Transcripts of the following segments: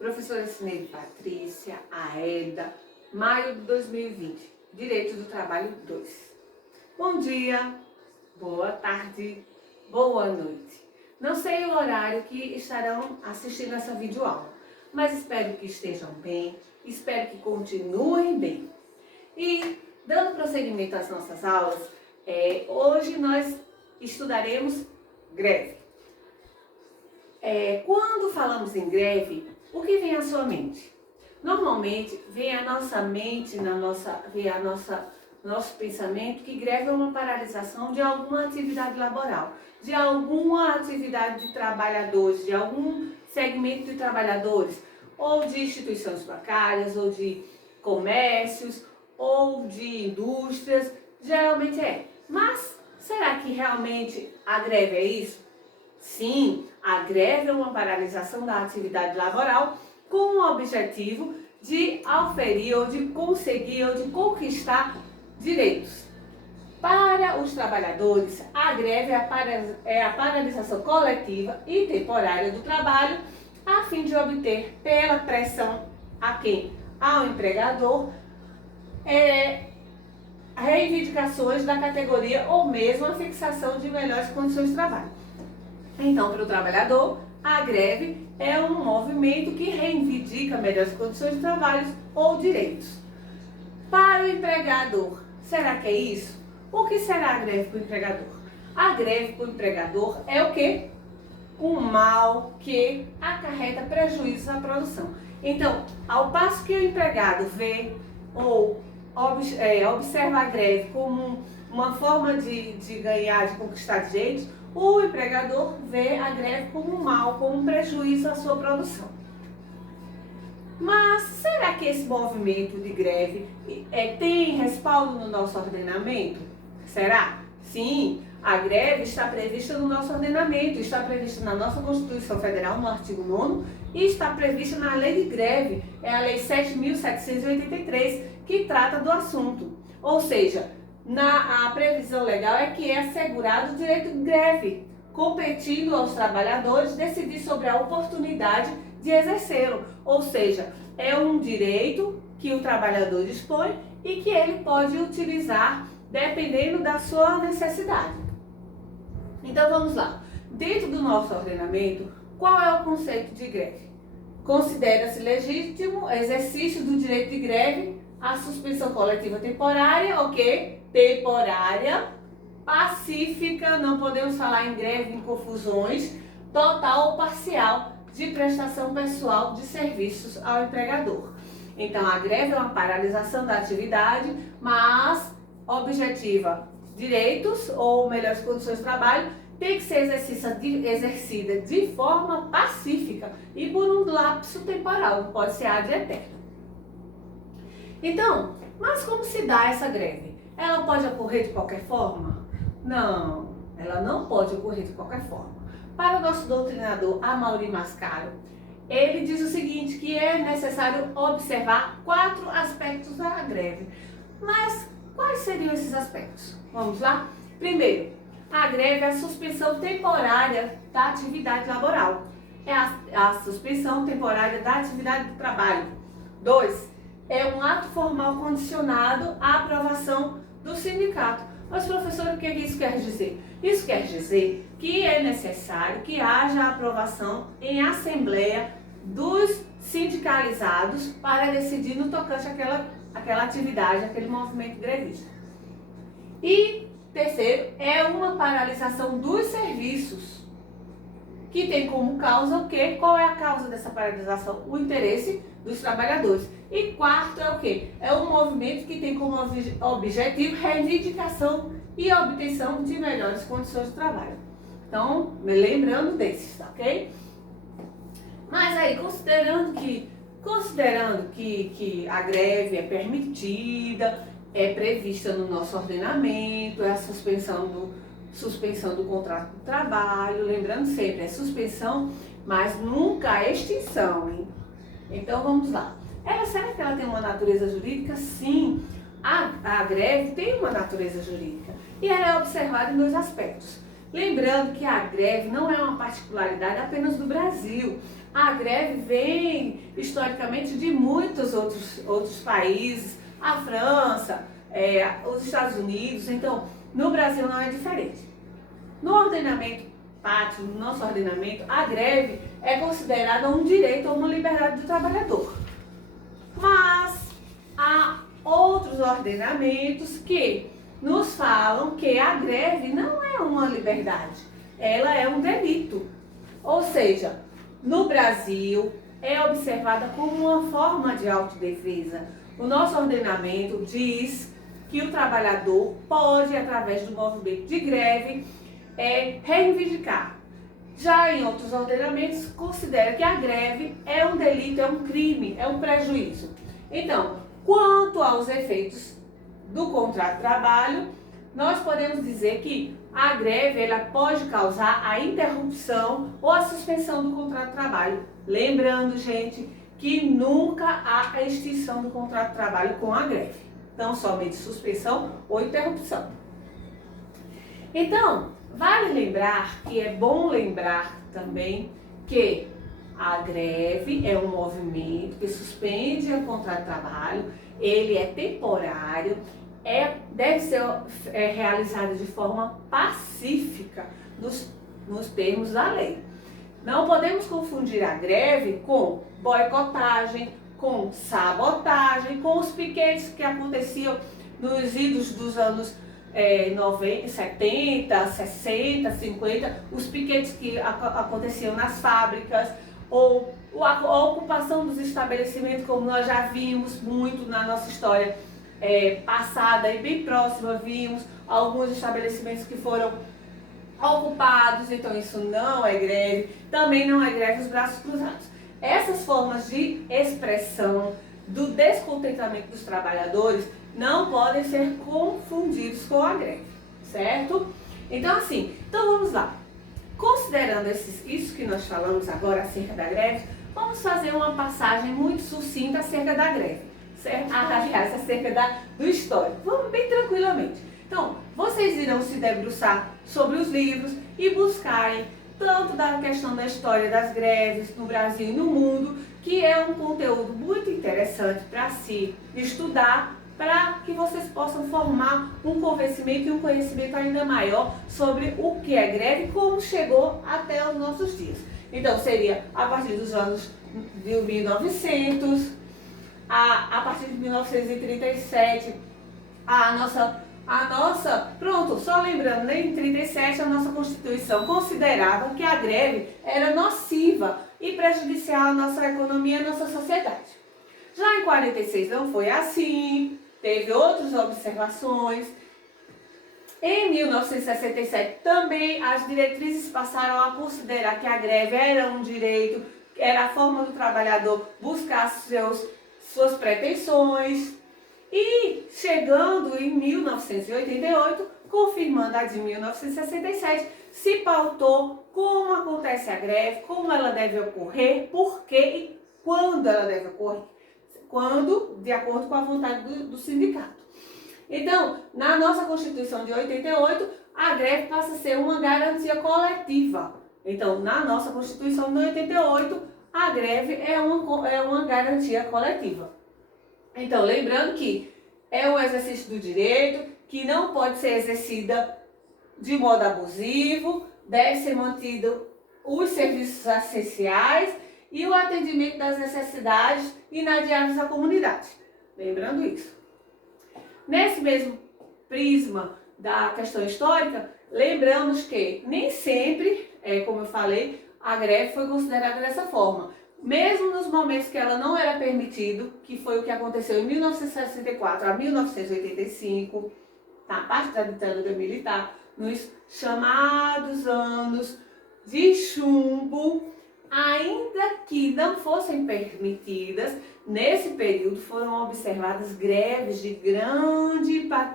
Professora Cineide Patrícia, Aeda, maio de 2020, Direito do Trabalho 2. Bom dia, boa tarde, boa noite. Não sei o horário que estarão assistindo essa videoaula, mas espero que estejam bem, espero que continuem bem. E, dando prosseguimento às nossas aulas, hoje nós estudaremos greve. Quando falamos em greve, o que vem à sua mente? Normalmente vem à nossa mente, nosso pensamento que greve é uma paralisação de alguma atividade laboral, de alguma atividade de trabalhadores, de algum segmento de trabalhadores, ou de instituições bancárias, ou de comércios, ou de indústrias, geralmente é. Mas será que realmente a greve é isso? Sim, a greve é uma paralisação da atividade laboral com o objetivo de auferir ou de conseguir ou de conquistar direitos. Para os trabalhadores, a greve é a paralisação coletiva e temporária do trabalho a fim de obter, pela pressão a quem? Ao empregador, reivindicações da categoria ou mesmo a fixação de melhores condições de trabalho. Então, para o trabalhador, a greve é um movimento que reivindica melhores condições de trabalho ou direitos. Para o empregador, será que é isso? O que será a greve para o empregador? A greve para o empregador é o quê? Um mal que acarreta prejuízos à produção. Então, ao passo que o empregado vê ou observa a greve como uma forma de ganhar, de conquistar direitos, o empregador vê a greve como um mal, como um prejuízo à sua produção. Mas será que esse movimento de greve tem respaldo no nosso ordenamento? Será? Sim, a greve está prevista no nosso ordenamento, está prevista na nossa Constituição Federal, no artigo 9º, e está prevista na Lei de Greve, é a Lei 7.783, que trata do assunto. Ou seja, a previsão legal é que é assegurado o direito de greve, competindo aos trabalhadores decidir sobre a oportunidade de exercê-lo. Ou seja, é um direito que o trabalhador dispõe e que ele pode utilizar dependendo da sua necessidade. Então vamos lá. Dentro do nosso ordenamento, qual é o conceito de greve? Considera-se legítimo exercício do direito de greve a suspensão coletiva temporária, ok? Temporária, pacífica, não podemos falar em greve em confusões, total ou parcial de prestação pessoal de serviços ao empregador. Então, a greve é uma paralisação da atividade, mas objetiva direitos ou melhores condições de trabalho, tem que ser exercida de forma pacífica e por um lapso temporal, pode ser ad eterno. Então, mas como se dá essa greve? Ela pode ocorrer de qualquer forma? Não, ela não pode ocorrer de qualquer forma. Para o nosso doutrinador Amaury Mascaro, ele diz o seguinte, que é necessário observar 4 aspectos da greve. Mas quais seriam esses aspectos? Vamos lá? Primeiro, a greve é a suspensão temporária da atividade laboral. É a suspensão temporária da atividade do trabalho. 2, é um ato formal condicionado à aprovação do sindicato. Mas, professor, o que isso quer dizer? Isso quer dizer que é necessário que haja aprovação em assembleia dos sindicalizados para decidir no tocante àquela atividade, aquele movimento grevista. E terceiro, é uma paralisação dos serviços, que tem como causa o quê? Qual é a causa dessa paralisação? O interesse dos trabalhadores. E quarto é o quê? É um movimento que tem como objetivo reivindicação e obtenção de melhores condições de trabalho. Então, me lembrando desses, tá ok? Mas aí, considerando que a greve é permitida, é prevista no nosso ordenamento, é a suspensão do contrato de trabalho, lembrando sempre, é suspensão, mas nunca a extinção, hein? Então vamos lá. Será que ela tem uma natureza jurídica? Sim, a greve tem uma natureza jurídica e ela é observada em 2 aspectos. Lembrando que a greve não é uma particularidade apenas do Brasil. A greve vem historicamente de muitos outros países, a França, os Estados Unidos. Então, no Brasil não é diferente. No ordenamento pátrio, no nosso ordenamento, a greve é considerada um direito ou uma liberdade do trabalhador. Mas há outros ordenamentos que nos falam que a greve não é uma liberdade, ela é um delito. Ou seja, no Brasil é observada como uma forma de autodefesa. O nosso ordenamento diz que o trabalhador pode, através do movimento de greve, reivindicar. Já em outros ordenamentos, considera que a greve é um delito, é um crime, é um prejuízo. Então, quanto aos efeitos do contrato de trabalho, nós podemos dizer que a greve ela pode causar a interrupção ou a suspensão do contrato de trabalho. Lembrando, gente, que nunca há a extinção do contrato de trabalho com a greve. Então, somente suspensão ou interrupção. Então, vale lembrar, e é bom lembrar também, que a greve é um movimento que suspende o contrato de trabalho, ele é temporário, deve ser realizado de forma pacífica, nos termos da lei. Não podemos confundir a greve com boicotagem, com sabotagem, com os piquetes que aconteciam nos idos dos anos 90, 70, 60, 50, os piquetes que aconteciam nas fábricas, ou a ocupação dos estabelecimentos, como nós já vimos muito na nossa história passada e bem próxima, vimos alguns estabelecimentos que foram ocupados, então isso não é greve, também não é greve os braços cruzados. Essas formas de expressão do descontentamento dos trabalhadores não podem ser confundidos com a greve, certo? Então vamos lá. Considerando isso que nós falamos agora acerca da greve, vamos fazer uma passagem muito sucinta acerca da greve, certo? Aliás, acerca do histórico. Vamos bem tranquilamente. Então, vocês irão se debruçar sobre os livros e buscarem tanto da questão da história das greves no Brasil e no mundo, que é um conteúdo muito interessante para se estudar, para que vocês possam formar um convencimento e um conhecimento ainda maior sobre o que é greve e como chegou até os nossos dias. Então, seria a partir dos anos de 1900, a partir de 1937, pronto, só lembrando, né, em 37 a nossa Constituição considerava que a greve era nociva e prejudicial à nossa economia e à nossa sociedade. Já em 46 não foi assim, teve outras observações. Em 1967 também as diretrizes passaram a considerar que a greve era um direito, era a forma do trabalhador buscar suas pretensões. E chegando em 1988, confirmando a de 1967, se pautou como acontece a greve, como ela deve ocorrer, por quê e quando ela deve ocorrer. Quando, de acordo com a vontade do sindicato. Então, na nossa Constituição de 88, a greve passa a ser uma garantia coletiva. Então, na nossa Constituição de 88, a greve é uma garantia coletiva. Então, lembrando que é um exercício do direito, que não pode ser exercida de modo abusivo, deve ser mantido os serviços essenciais e o atendimento das necessidades inadiáveis da comunidade. Lembrando isso. Nesse mesmo prisma da questão histórica, lembramos que nem sempre, como eu falei, a greve foi considerada dessa forma. Mesmo nos momentos que ela não era permitido, que foi o que aconteceu em 1964 a 1985, na parte da ditadura militar, nos chamados anos de chumbo, ainda que não fossem permitidas, nesse período foram observadas greves de grande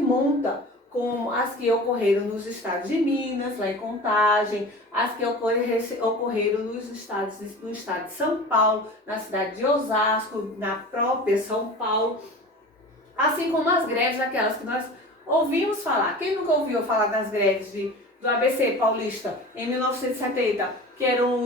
monta, como as que ocorreram nos estados de Minas, lá em Contagem, as que ocorreram no estado de São Paulo, na cidade de Osasco, na própria São Paulo, assim como as greves, aquelas que nós Ouvimos falar, quem nunca ouviu falar das greves do ABC Paulista em 1970, que eram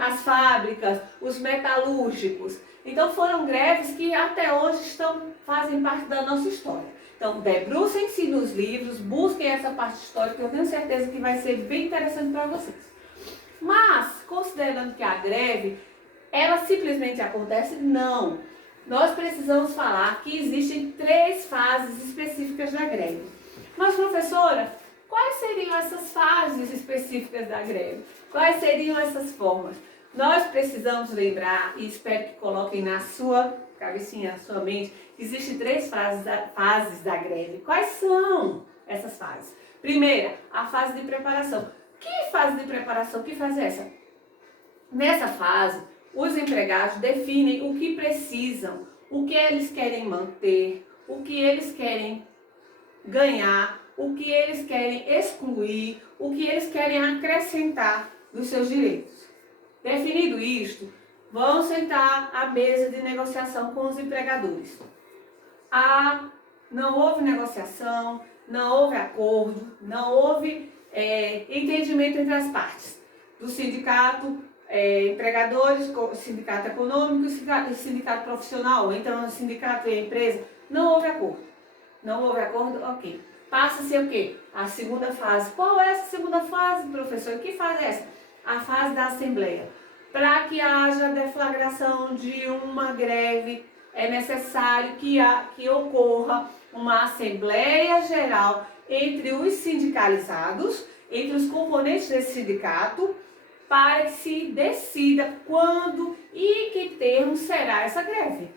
as fábricas, os metalúrgicos. Então foram greves que até hoje fazem parte da nossa história. Então debrucem-se nos livros, busquem essa parte histórica, eu tenho certeza que vai ser bem interessante para vocês. Mas, considerando que a greve, ela simplesmente acontece? Não. Nós precisamos falar que existem 3 fases específicas da greve. Mas, professora, quais seriam essas fases específicas da greve? Quais seriam essas formas? Nós precisamos lembrar, e espero que coloquem na sua cabecinha, na sua mente, existem 3 fases da greve. Quais são essas fases? Primeira, a fase de preparação. Que fase de preparação? Que fase é essa? Nessa fase, os empregados definem o que precisam, o que eles querem manter, o que eles querem ganhar, o que eles querem excluir, o que eles querem acrescentar dos seus direitos. Definido isto, vão sentar à mesa de negociação com os empregadores. Não houve negociação, não houve acordo, não houve entendimento entre as partes do sindicato, empregadores, sindicato econômico e sindicato profissional, então sindicato e empresa, não houve acordo. Não houve acordo? Ok. Passa-se o quê? A segunda fase. Qual é essa segunda fase, professor? Que fase é essa? A fase da assembleia. Para que haja deflagração de uma greve, é necessário que ocorra uma assembleia geral entre os sindicalizados, entre os componentes desse sindicato, para que se decida quando e que termo será essa greve.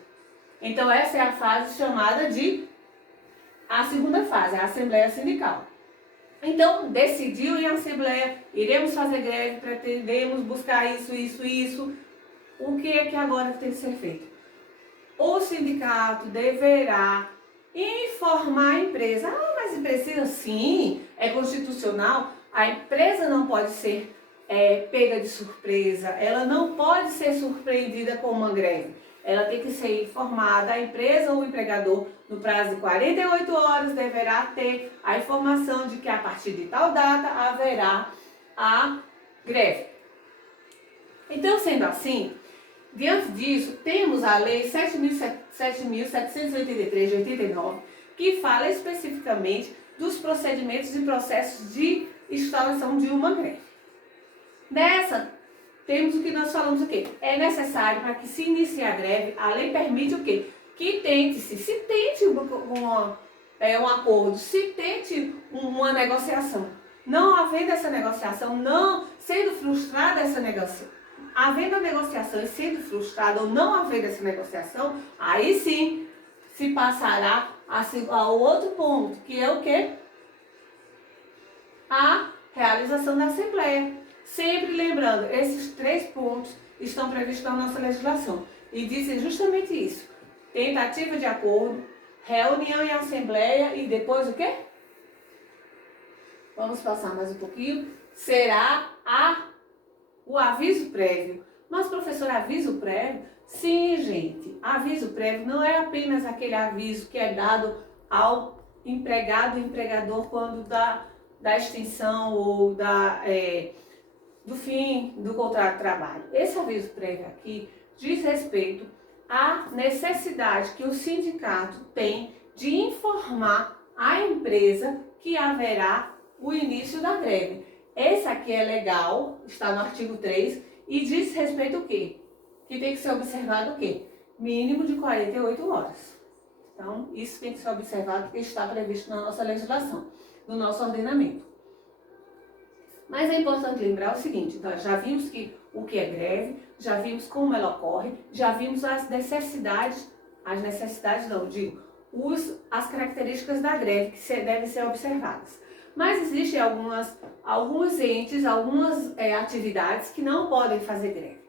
Então essa é a fase chamada de a segunda fase, a Assembleia Sindical. Então, decidiu em Assembleia, iremos fazer greve, pretendemos buscar isso. O que é que agora tem que ser feito? O sindicato deverá informar a empresa. Mas precisa sim, é constitucional. A empresa não pode ser pega de surpresa, ela não pode ser surpreendida com uma greve. Ela tem que ser informada, a empresa ou o empregador, no prazo de 48 horas, deverá ter a informação de que a partir de tal data haverá a greve. Então, sendo assim, diante disso, temos a Lei 7.783 de 89, que fala especificamente dos procedimentos e processos de instalação de uma greve. Nessa, temos o que nós falamos o quê? É necessário para que se inicie a greve, a lei permite o quê? Que se tente um acordo, se tente uma negociação. Não havendo essa negociação, não sendo frustrada essa negociação, havendo a negociação e sendo frustrada ou não havendo essa negociação, aí sim se passará ao outro ponto, que é o quê? A realização da Assembleia. Sempre lembrando, esses 3 pontos estão previstos na nossa legislação e dizem justamente isso. Tentativa de acordo, reunião em assembleia e depois o quê? Vamos passar mais um pouquinho. Será o aviso prévio. Mas, professor, aviso prévio? Sim, gente. Aviso prévio não é apenas aquele aviso que é dado ao empregado e empregador quando da extinção ou do fim do contrato de trabalho. Esse aviso prévio aqui diz respeito à necessidade que o sindicato tem de informar a empresa que haverá o início da greve. Esse aqui é legal, está no artigo 3 e diz respeito ao quê? Que tem que ser observado o quê? Mínimo de 48 horas. Então, isso tem que ser observado porque está previsto na nossa legislação, no nosso ordenamento. Mas é importante lembrar o seguinte, nós já vimos o que é greve, já vimos como ela ocorre, já vimos as necessidades as características da greve que devem ser observadas. Mas existem alguns entes, algumas atividades que não podem fazer greve.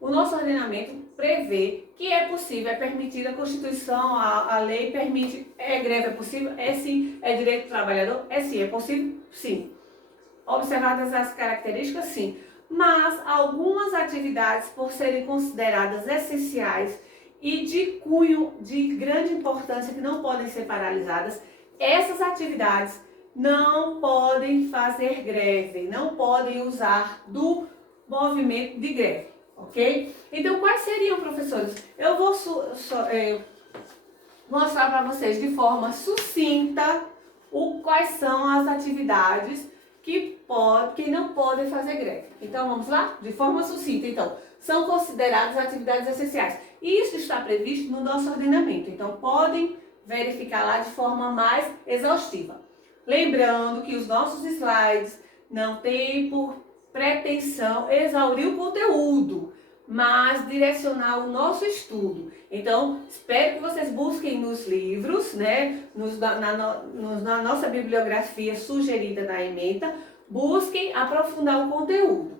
O nosso ordenamento prevê que é possível, é permitido, a Constituição, a lei permite, greve é possível? É sim. É direito do trabalhador? É sim. É possível? Sim. Observadas as características, sim. Mas algumas atividades, por serem consideradas essenciais e de cunho de grande importância que não podem ser paralisadas, essas atividades não podem fazer greve, não podem usar do movimento de greve, ok? Então, quais seriam, professores? Eu vou mostrar para vocês de forma sucinta quais são as atividades que não podem fazer greve. Então, vamos lá? De forma sucinta. Então, são consideradas atividades essenciais. Isso está previsto no nosso ordenamento. Então, podem verificar lá de forma mais exaustiva. Lembrando que os nossos slides não têm por pretensão exaurir o conteúdo, mas direcionar o nosso estudo. Então, espero que vocês busquem nos livros, né, na nossa bibliografia sugerida na ementa, busquem aprofundar o conteúdo.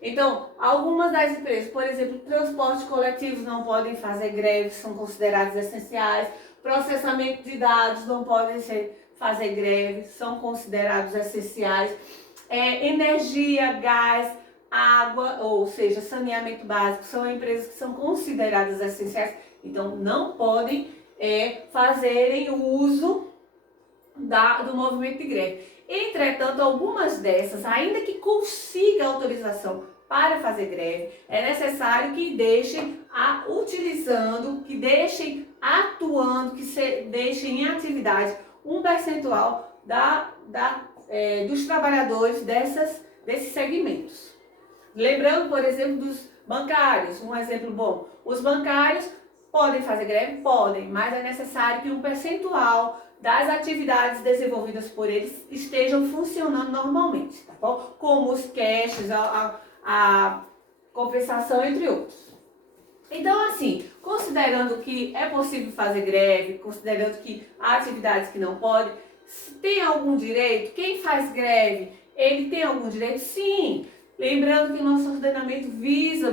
Então, algumas das empresas, por exemplo, transportes coletivos não podem fazer greve, são considerados essenciais. Processamento de dados não podem fazer greve, são considerados essenciais. Energia, gás, água, ou seja, saneamento básico, são empresas que são consideradas essenciais, então não podem fazerem uso do movimento de greve. Entretanto, algumas dessas, ainda que consiga autorização para fazer greve, é necessário que deixem utilizando, que deixem atuando, que deixem em atividade um percentual dos trabalhadores desses segmentos. Lembrando, por exemplo, dos bancários, um exemplo bom. Os bancários podem fazer greve? Podem, mas é necessário que um percentual das atividades desenvolvidas por eles estejam funcionando normalmente, tá bom? Como os caixas, a compensação, entre outros. Então, assim, considerando que é possível fazer greve, considerando que há atividades que não podem, tem algum direito? Quem faz greve, ele tem algum direito? Sim. Lembrando que o nosso ordenamento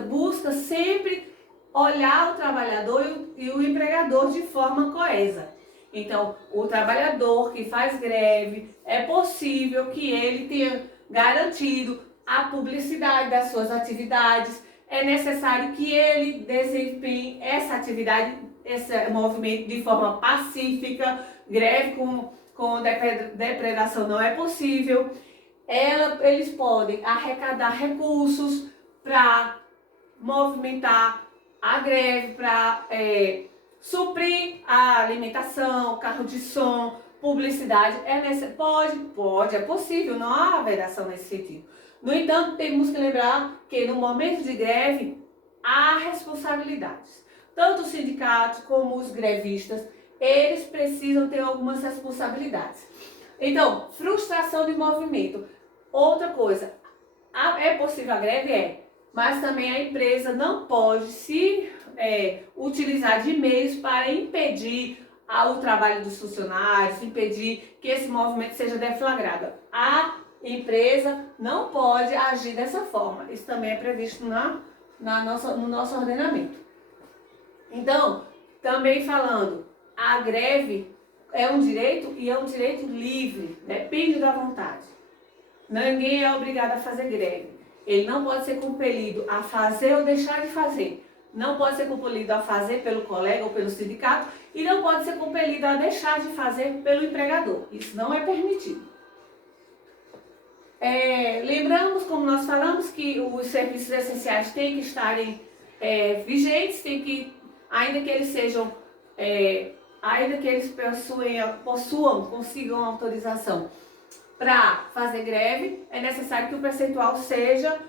busca sempre olhar o trabalhador e o empregador de forma coesa. Então, o trabalhador que faz greve, é possível que ele tenha garantido a publicidade das suas atividades, é necessário que ele desempenhe essa atividade, esse movimento de forma pacífica. Greve com depredação não é possível. Eles podem arrecadar recursos para movimentar a greve, para suprir a alimentação, carro de som, publicidade. Pode, é possível, não há vedação nesse sentido. No entanto, temos que lembrar que no momento de greve há responsabilidades. Tanto os sindicatos como os grevistas, eles precisam ter algumas responsabilidades. Então, frustração de movimento. Outra coisa, é possível a greve? Mas também a empresa não pode se utilizar de meios para impedir o trabalho dos funcionários, impedir que esse movimento seja deflagrado. A empresa não pode agir dessa forma. Isso também é previsto no nosso ordenamento. Então, também falando, a greve é um direito e é um direito livre, depende da vontade. Ninguém é obrigado a fazer greve. Ele não pode ser compelido a fazer ou deixar de fazer. Não pode ser compelido a fazer pelo colega ou pelo sindicato e não pode ser compelido a deixar de fazer pelo empregador. Isso não é permitido. Lembramos, como nós falamos, que os serviços essenciais têm que estarem vigentes, ainda que eles sejam, ainda que eles consigam autorização para fazer greve, é necessário que o percentual seja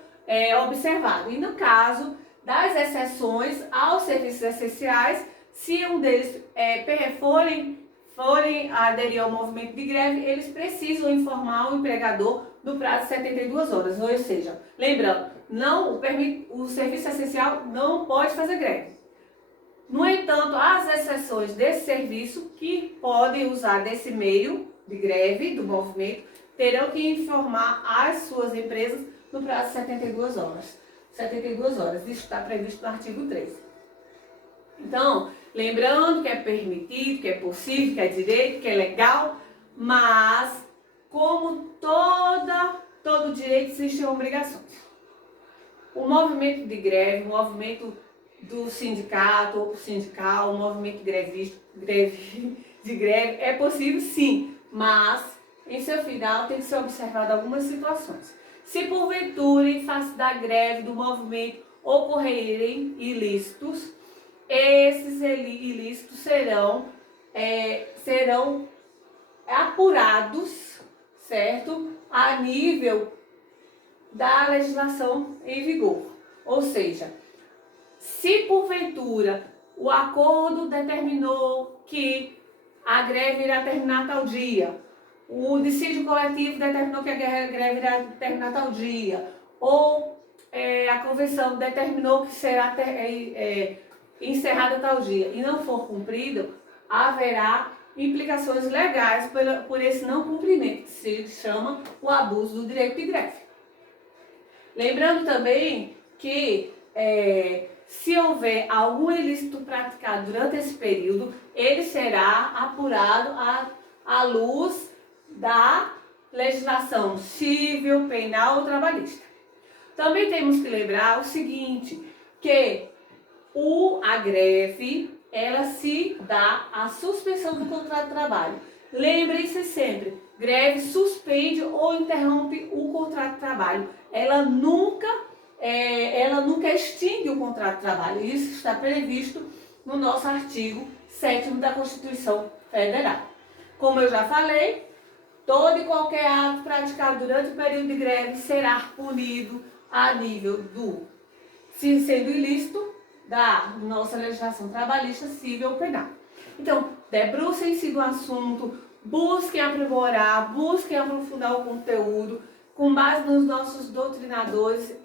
observado. E no caso das exceções aos serviços essenciais, se um deles forem aderir ao movimento de greve, eles precisam informar o empregador no prazo de 72 horas. Ou seja, lembrando, o serviço essencial não pode fazer greve. No entanto, as exceções desse serviço que podem usar desse meio de greve, do movimento, terão que informar as suas empresas no prazo de 72 horas. 72 horas, isso está previsto no artigo 13. Então, lembrando que é permitido, que é possível, que é direito, que é legal, mas como todo direito existem obrigações. O movimento de greve, o movimento do sindicato, sindical, o movimento greve, é possível sim, mas em seu final tem que ser observado algumas situações. Se porventura em face da greve do movimento ocorrerem ilícitos, esses ilícitos serão apurados, certo? A nível da legislação em vigor. Ou seja, se porventura o acordo determinou que a greve irá terminar tal dia, o dissídio coletivo determinou que a greve irá terminar tal dia, ou a convenção determinou que será encerrada tal dia e não for cumprido, haverá implicações legais por esse não cumprimento, que se chama o abuso do direito de greve. Lembrando também que se houver algum ilícito praticado durante esse período, ele será apurado à luz da legislação civil, penal ou trabalhista. Também temos que lembrar o seguinte, que a greve, ela se dá a suspensão do contrato de trabalho. Lembrem-se sempre, greve suspende ou interrompe o contrato de trabalho. Ela nunca extingue o contrato de trabalho. Isso está previsto no nosso artigo 7º da Constituição Federal. Como eu já falei, todo e qualquer ato praticado durante o período de greve será punido a nível se sendo ilícito, da nossa legislação trabalhista, civil ou penal. Então, debrucem-se do assunto, busquem aprimorar, busquem aprofundar o conteúdo, com base nos nossos doutrinadores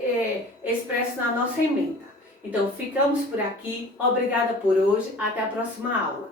expressos na nossa ementa. Então, ficamos por aqui. Obrigada por hoje. Até a próxima aula.